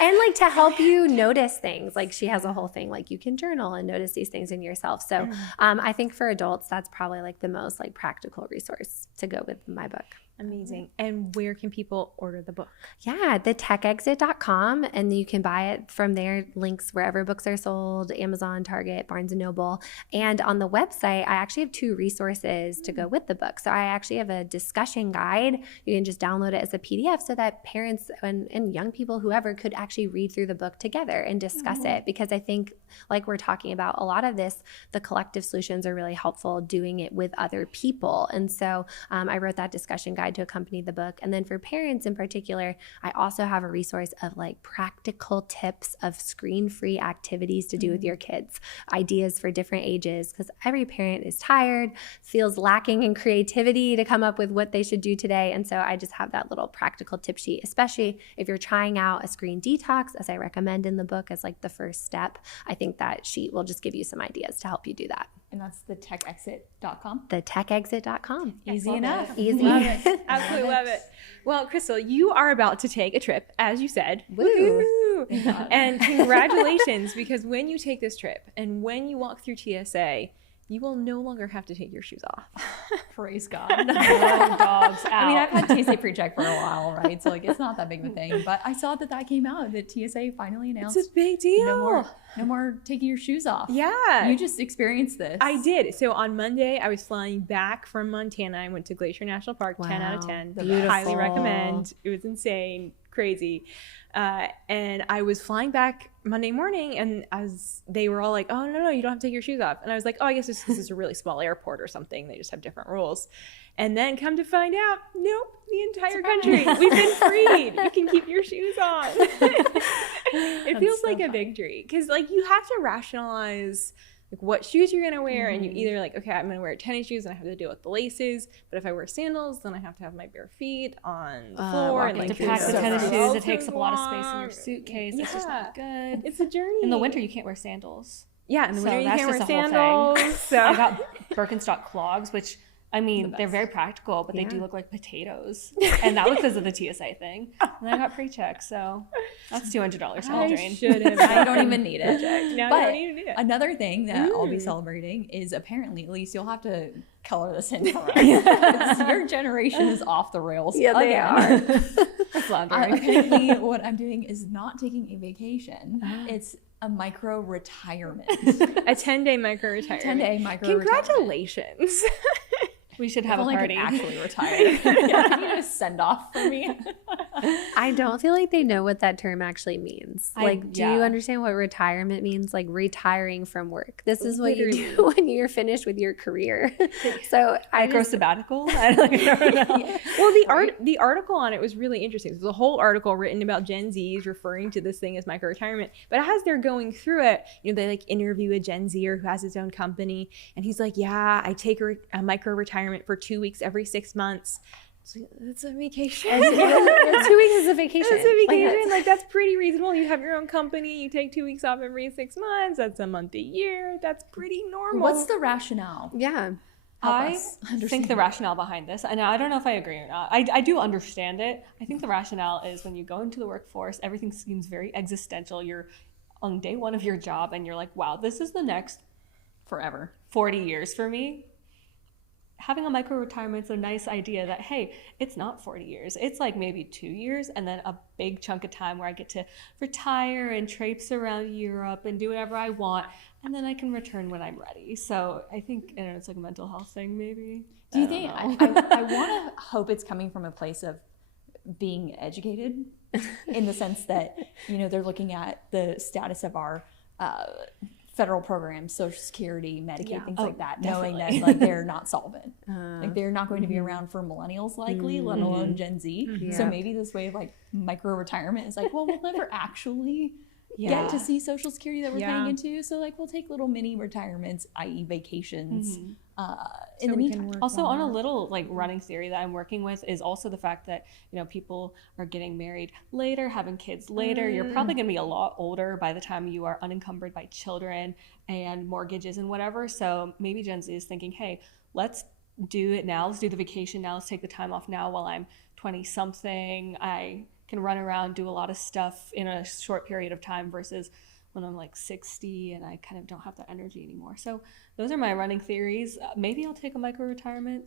and like to help you notice things. Like she has a whole thing like you can journal and notice these things in yourself. So I think for adults, that's probably like the most like practical resource to go with my book. Amazing. And where can people order the book? Yeah, thetechexit.com, and you can buy it from there. Links wherever books are sold, Amazon, Target, Barnes & Noble. And on the website, I actually have 2 resources to go with the book. So I actually have a discussion guide. You can just download it as a PDF so that parents and young people, whoever, could actually read through the book together and discuss it. Because I think, like we're talking about, a lot of this, the collective solutions are really helpful doing it with other people. And so I wrote that discussion guide guide to accompany the book. And then for parents in particular, I also have a resource of like practical tips of screen-free activities to do with your kids, ideas for different ages, because every parent is tired, feels lacking in creativity to come up with what they should do today. And so I just have that little practical tip sheet, especially if you're trying out a screen detox, as I recommend in the book as like the first step. I think that sheet will just give you some ideas to help you do that. And that's the techexit.com. Techexit.com. Easy enough. Easy. Love it. Absolutely love it. Well, Crystal, you are about to take a trip, as you said. Woo. And congratulations, because when you take this trip and when you walk through TSA, you will no longer have to take your shoes off. Praise God. No dogs out. I mean, I've had TSA pre-check for a while, right? So like, it's not that big of a thing. But I saw that came out, that TSA finally announced It's a big deal. no more taking your shoes off. Yeah. You just experienced this. I did. So on Monday, I was flying back from Montana. I went to Glacier National Park, 10 out of 10. Beautiful. Highly recommend. It was insane, crazy. And I was flying back Monday morning, and as they were all like, oh, no, you don't have to take your shoes off. And I was like, oh, I guess this is a really small airport or something. They just have different rules. And then come to find out, nope, the entire country, we've been freed. You can keep your shoes on. It feels like a victory, because like you have to rationalize like what shoes you're gonna wear, and you either like, okay, I'm gonna wear tennis shoes and I have to deal with the laces, but if I wear sandals, then I have to have my bare feet on the floor and like to pack the tennis so shoes, it takes up a lot of space in your suitcase. It's just not good. It's a journey. In the winter, you can't wear sandals. Yeah, in the winter you that's can't wear just a whole thing. sandals. So I got Birkenstock clogs, which I mean, they're very practical, but they do look like potatoes. And that was because of the TSA thing. And then I got pre-check, so that's $200 down the drain. should have. I don't even need it. Now But I don't need to do it. another thing that I'll be celebrating is apparently, at least you'll have to color this in for us. Your generation is off the rails. Yeah, they are. Apparently, what I'm doing is not taking a vacation. It's a micro retirement. A 10-day micro retirement. 10-day micro Congratulations. We should have a If only I party. could actually retire. Can you just send off for me? I don't feel like they know what that term actually means. Do you understand what retirement means? Like retiring from work. This is what you do when you're finished with your career. So I Micro sabbatical? I don't know. Well, the article on it was really interesting. There's a whole article written about Gen Zs referring to this thing as micro retirement. But as they're going through it, they like interview a Gen Zer who has his own company, and he's like, "Yeah, I take a micro retirement for 2 weeks every 6 months." It's a vacation. 2 weeks is a vacation. It's a vacation. Like that's pretty reasonable. You have your own company. You take 2 weeks off every 6 months. That's a month a year. That's pretty normal. What's the rationale? Yeah. I think the rationale behind this, and I don't know if I agree or not. I do understand it. I think the rationale is when you go into the workforce, everything seems very existential. You're on day one of your job, and you're like, wow, this is the next Forever. 40 years for me. Having a micro retirement is a nice idea that, hey, it's not 40 years. It's like maybe 2 years and then a big chunk of time where I get to retire and traipse around Europe and do whatever I want. And then I can return when I'm ready. So I think it's like a mental health thing maybe. Do you think, I want to hope it's coming from a place of being educated in the sense that, they're looking at the status of our federal programs, Social Security, Medicaid, things like that, knowing that like they're not solvent. Like they're not going to be around for millennials likely, let alone Gen Z. So maybe this way of like micro retirement is like, well, we'll never actually get to see Social Security that we're paying into. So like we'll take little mini retirements, i.e. vacations, in the meantime. Also on a little like running theory that I'm working with is also the fact that, people are getting married later, having kids later. You're probably going to be a lot older by the time you are unencumbered by children and mortgages and whatever. So maybe Gen Z is thinking, hey, let's do it now. Let's do the vacation now. Let's take the time off now while I'm 20 something. I can run around, do a lot of stuff in a short period of time versus when I'm like 60 and I kind of don't have that energy anymore. So those are my running theories. Maybe I'll take a micro retirement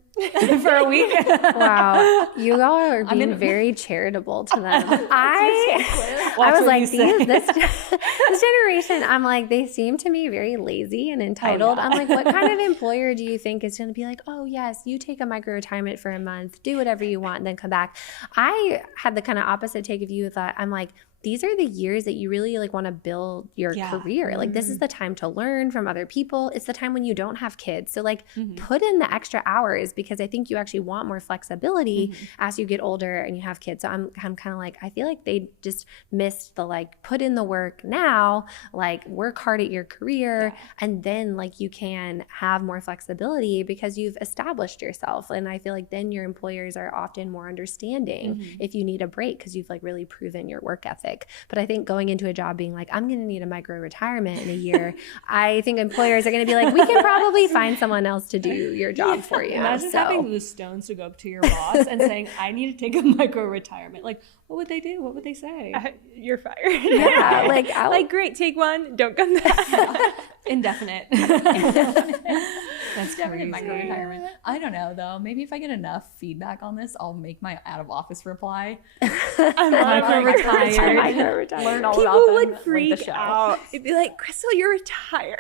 for a week. Wow. You all are being very charitable to them. I was like, this generation, I'm like, they seem to me very lazy and entitled. I'm like, what kind of employer do you think is going to be like, oh yes, you take a micro retirement for a month, do whatever you want and then come back? I had the kind of opposite take of you. Thought I'm like, these are the years that you really like want to build your career. Like this is the time to learn from other people. It's the time when you don't have kids. So like put in the extra hours, because I think you actually want more flexibility as you get older and you have kids. So I'm kind of like, I feel like they just missed the like put in the work now, like work hard at your career, and then like you can have more flexibility because you've established yourself. And I feel like then your employers are often more understanding if you need a break because you've like really proven your work ethic. But I think going into a job being like, I'm going to need a micro retirement in a year, I think employers are going to be like, we can probably find someone else to do your job for you. Imagine having the stones to go up to your boss and saying, I need to take a micro retirement. Like, what would they do? What would they say? You're fired. Yeah, like great, take one, don't come back. Indefinite. That's crazy. Micro retirement. I don't know though. Maybe if I get enough feedback on this, I'll make my out of office reply. I'm micro retired. Learn all People about them. would freak out. It'd be like, Crystal, you're retired.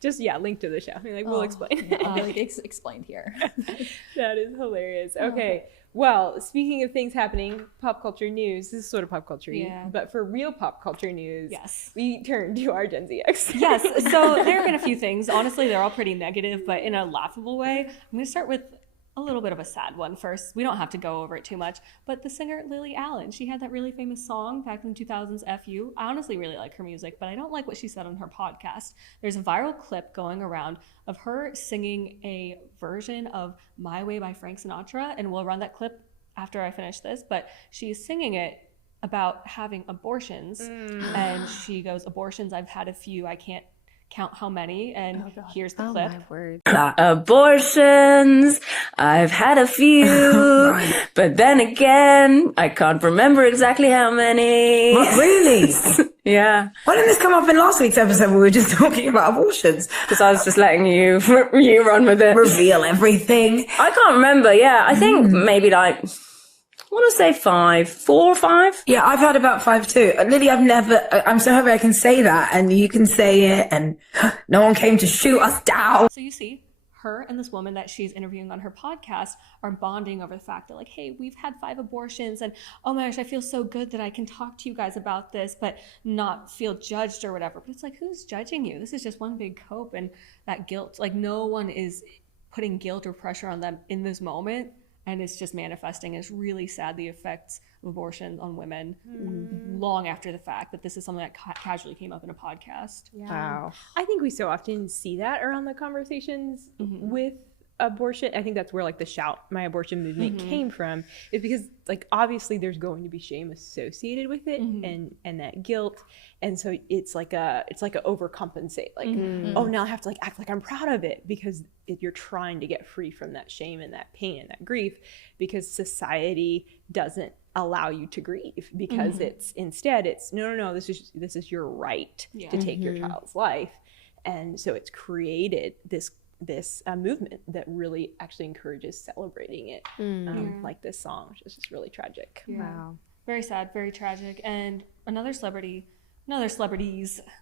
Just link to the show. I mean, like we'll explain. I'll be like, explained here. That is hilarious. Okay. Well, speaking of things happening, pop culture news, this is sort of pop culture, but for real pop culture news, we turn to our Gen Z X. Yes, so there have been a few things. Honestly, they're all pretty negative, but in a laughable way. I'm going to start with a little bit of a sad one first. We don't have to go over it too much, but the singer Lily Allen, she had that really famous song back in the 2000s, F You. I honestly really like her music, but I don't like what she said on her podcast. There's a viral clip going around of her singing a version of My Way by Frank Sinatra, and we'll run that clip after I finish this, but she's singing it about having abortions, and she goes, abortions, I've had a few, I can't count how many, and here's the clip. My word. Abortions, I've had a few, but then again, I can't remember exactly how many. What, really? Yeah. Why didn't this come up in last week's episode where we were just talking about abortions? Because I was just letting you run with it. Reveal everything. I can't remember, I think maybe like, I want to say 4 or 5. Yeah, I've had about 5 too. Lily, I'm so happy I can say that and you can say it and no one came to shoot us down. So you see, her and this woman that she's interviewing on her podcast are bonding over the fact that like, hey, we've had 5 abortions and oh my gosh, I feel so good that I can talk to you guys about this, but not feel judged or whatever. But it's like, who's judging you? This is just one big cope, and that guilt, like no one is putting guilt or pressure on them in this moment. And it's just manifesting. It's really sad, the effects of abortion on women long after the fact, that this is something that casually came up in a podcast. Yeah. Wow. I think we so often see that around the conversations with abortion. I think that's where like the Shout My Abortion movement came from, is because like obviously there's going to be shame associated with it and that guilt. And so it's like a overcompensate, like, oh, now I have to like act like I'm proud of it, because you're trying to get free from that shame and that pain and that grief, because society doesn't allow you to grieve, because it's no, this is your right to take your child's life. And so it's created this movement that really actually encourages celebrating it, like this song, which is just really tragic. Wow. Very sad, very tragic. And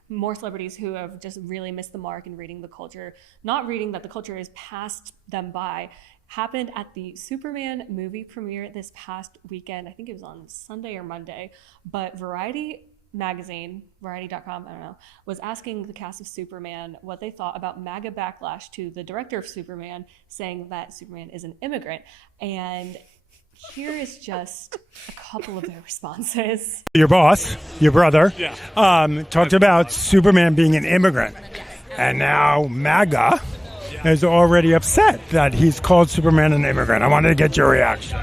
more celebrities who have just really missed the mark in reading the culture, not reading that the culture has passed them by, happened at the Superman movie premiere this past weekend. I think it was on Sunday or Monday, but Variety magazine, variety.com, I don't know, was asking the cast of Superman what they thought about MAGA backlash to the director of Superman, saying that Superman is an immigrant. And here is just a couple of their responses. Your boss, your brother, talked about Superman being an immigrant. And now MAGA is already upset that he's called Superman an immigrant. I wanted to get your reaction.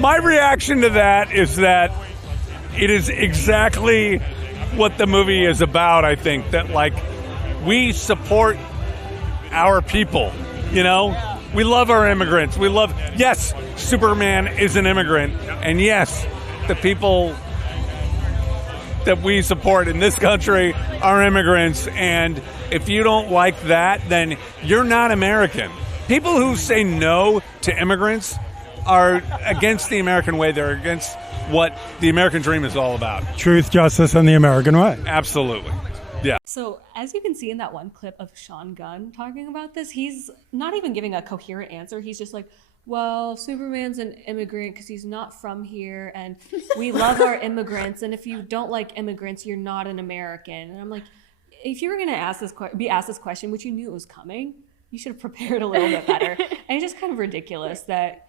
My reaction to that is that it is exactly what the movie is about, I think. That, like, we support our people, We love our immigrants. Yes, Superman is an immigrant. And yes, the people that we support in this country are immigrants. And if you don't like that, then you're not American. People who say no to immigrants are against the American way. They're against what the American dream is all about. Truth, justice, and the American way. Absolutely. Yeah. So as you can see in that one clip of Sean Gunn talking about this, he's not even giving a coherent answer. He's just like, well, Superman's an immigrant because he's not from here, and we love our immigrants, and if you don't like immigrants, you're not an American. And I'm like, if you were going to be asked this question, which you knew it was coming, you should have prepared a little bit better. And it's just kind of ridiculous that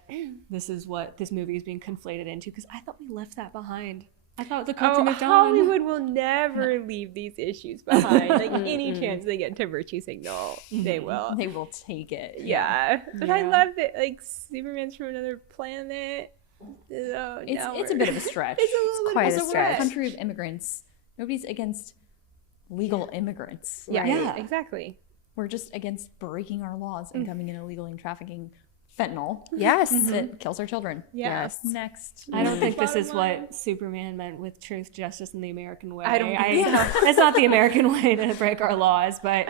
this is what this movie is being conflated into, because I thought we left that behind. I thought the culture moved on. Hollywood will never leave these issues behind. Like any chance they get to virtue signal, they will. They will take it. Yeah. But I love that, like, Superman's from another planet. So it's a bit of a stretch. It's quite a We're a stretch. country of immigrants. Nobody's against legal immigrants. Yeah, exactly. We're just against breaking our laws and coming in illegally and trafficking fentanyl. Yes. That kills our children. Yes. Next. I don't think this is what Superman meant with truth, justice, and the American way. I don't think so. It's not the American way to break our laws, but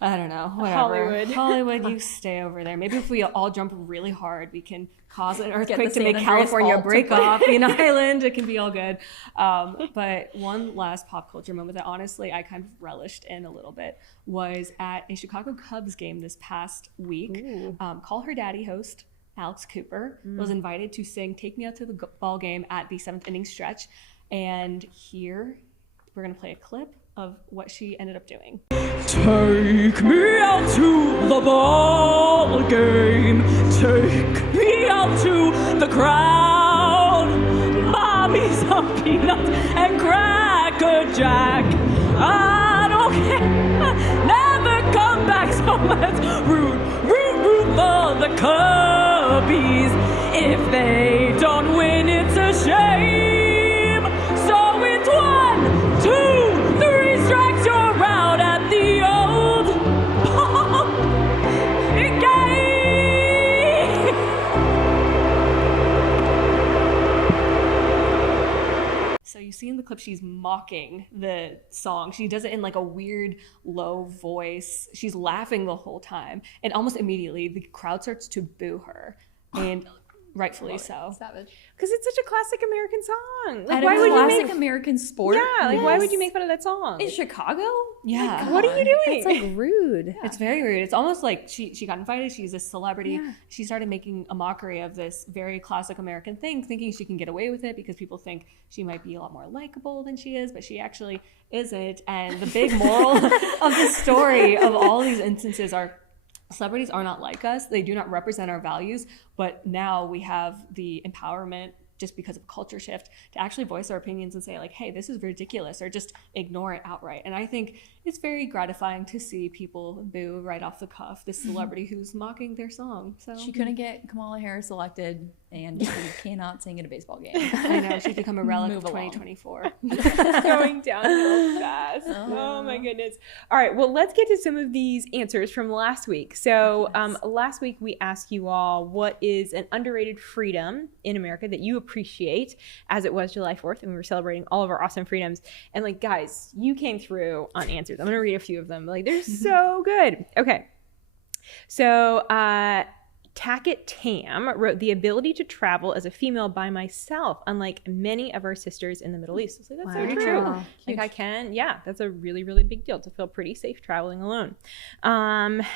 I don't know. Whatever. Hollywood, you stay over there. Maybe if we all jump really hard, we can cause an earthquake to make California break off an island. It can be all good. But one last pop culture moment that honestly I kind of relished in a little bit was at a Chicago Cubs game this past week. Call Her Daddy host Alex Cooper was invited to sing "Take Me Out to the Ball Game" at the 7th inning stretch. And here we're going to play a clip of what she ended up doing. Take me out to the ball game. Take me out to the crowd. Mommy's a peanut and Cracker Jack. I don't care. Never come back. So let's root for the Cubbies. If they don't win, it's a shame. So it's 1, 2, 3 strikes, you're out at the old ball game. So you see in the clip, she's mocking the song. She does it in like a weird low voice. She's laughing the whole time. And almost immediately, the crowd starts to boo her. And rightfully so. Savage. Because it's such a classic American song. Like, And why it's would a you classic make American sport? Yeah, like why would you make fun of that song? In Chicago? Yeah. What are you doing? It's like rude. It's very rude. It's almost like she got invited. She's a celebrity. Yeah. She started making a mockery of this very classic American thing, thinking she can get away with it because people think she might be a lot more likable than she is, but she actually isn't. And the big moral of the story of all these instances are celebrities are not like us. They do not represent our values, but now we have the empowerment just because of culture shift to actually voice our opinions and say like, hey, this is ridiculous, or just ignore it outright. And I think it's very gratifying to see people boo right off the cuff this celebrity who's mocking their song. So She couldn't get Kamala Harris elected, and she cannot sing at a baseball game. I know, she's become a relic Move of along. 2024. Going downhill fast. Oh my goodness. All right, well, let's get to some of these answers from last week. So last week we asked you all, what is an underrated freedom in America that you appreciate, as it was July 4th and we were celebrating all of our awesome freedoms. And like, guys, you came through on answers. I'm going to read a few of them. Like, they're so good. Okay. So Tackett Tam wrote, the ability to travel as a female by myself, unlike many of our sisters in the Middle East. So that's so true. Like I can, that's a really, really big deal to feel pretty safe traveling alone. Natty_Ice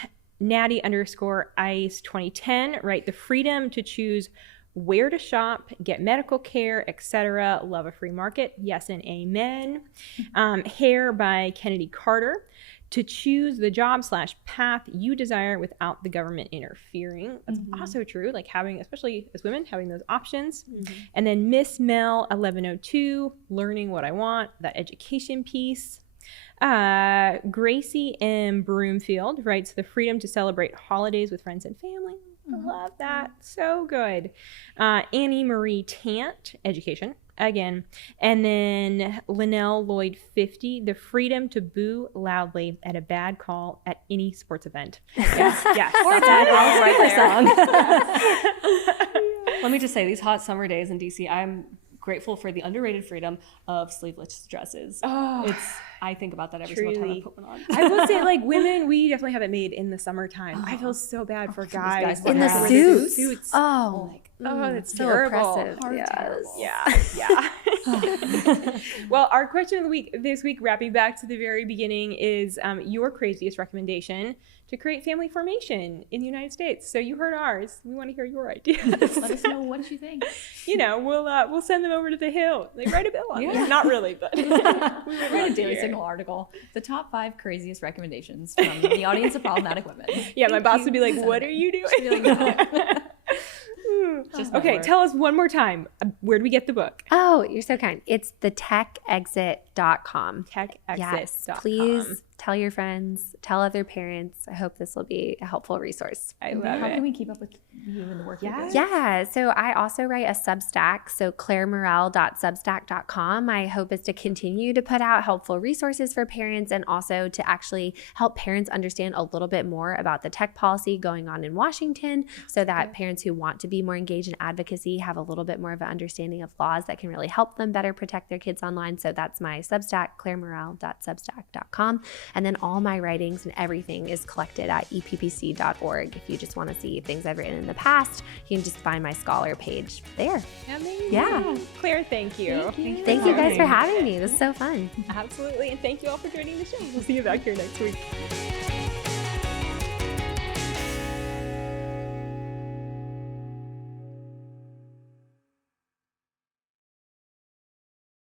2010, right? The freedom to choose where to shop, get medical care, etc. Love a free market. Yes and amen. Hair by Kennedy Carter. To choose the job/path you desire without the government interfering. That's also true. Like having, especially as women, having those options. And then Miss Mel 1102, learning what I want, that education piece. Gracie M. Broomfield writes, the freedom to celebrate holidays with friends and family. I love that. So good. Annie Marie Tant, education, again. And then Linnell Lloyd 50, the freedom to boo loudly at a bad call at any sports event. Yes. Or a bad song. Let me just say, these hot summer days in DC, I'm grateful for the underrated freedom of sleeveless dresses. I think about that every single time I put one on. I will say, like, women, we definitely have it made in the summertime. I feel so bad for guys in the suits. Suits. Oh, that's so terrible. oppressive. Yes. Yeah. Well, our question of the week this week, wrapping back to the very beginning, is your craziest recommendation to create family formation in the United States. So you heard ours. We want to hear your ideas. Let us know what you think. We'll send them over to the Hill. They write a bill on it. Not really, but we would Write a Daily Signal article. The top 5 craziest recommendations from the audience of problematic women. Yeah, my boss would be like, "What are you doing?" Okay, tell us one more time. Where do we get the book? Oh, you're so kind. It's thetechexit.com. Techexit.com. Yes, please tell your friends, tell other parents. I hope this will be a helpful resource. I love How it. can we keep up with you and the work you're doing? Yeah, so I also write a Substack, so claremorell.substack.com. My hope is to continue to put out helpful resources for parents and also to actually help parents understand a little bit more about the tech policy going on in Washington so that parents who want to be more engaged in advocacy have a little bit more of an understanding of laws that can really help them better protect their kids online. So that's my Substack, claremorell.substack.com. And then all my writings and everything is collected at eppc.org. If you just want to see things I've written in the past, you can just find my scholar page there. Amazing. Yeah. Claire, thank you. Thank you guys for having me. This is so fun. Absolutely. And thank you all for joining the show. We'll see you back here next week.